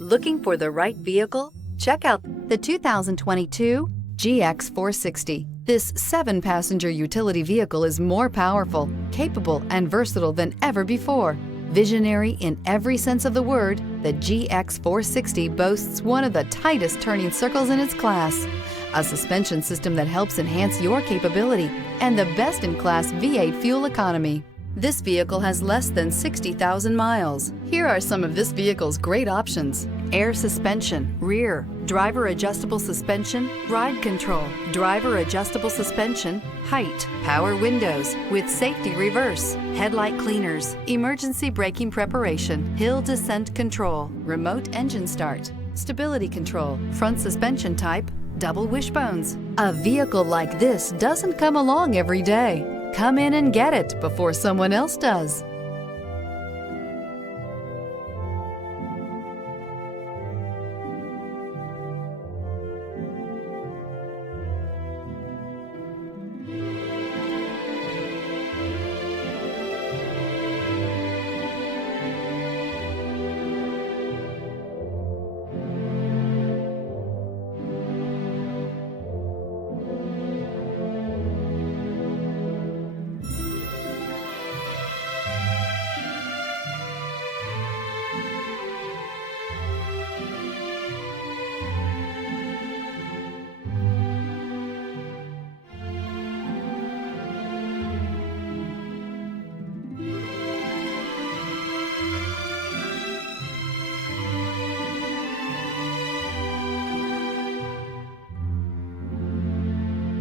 Looking for the right vehicle? Check out the 2022 GX 460. This 7-passenger utility vehicle is more powerful, capable, and versatile than ever before. Visionary in every sense of the word, the GX 460 boasts one of the tightest turning circles in its class, a suspension system that helps enhance your capability, and the best-in-class V8 fuel economy. This vehicle has less than 60,000 miles. Here are some of this vehicle's great options: air suspension, rear, driver adjustable suspension, ride control, driver adjustable suspension, height, power windows with safety reverse, headlight cleaners, emergency braking preparation, hill descent control, remote engine start, stability control, front suspension type, double wishbones. A vehicle like this doesn't come along every day. Come in and get it before someone else does.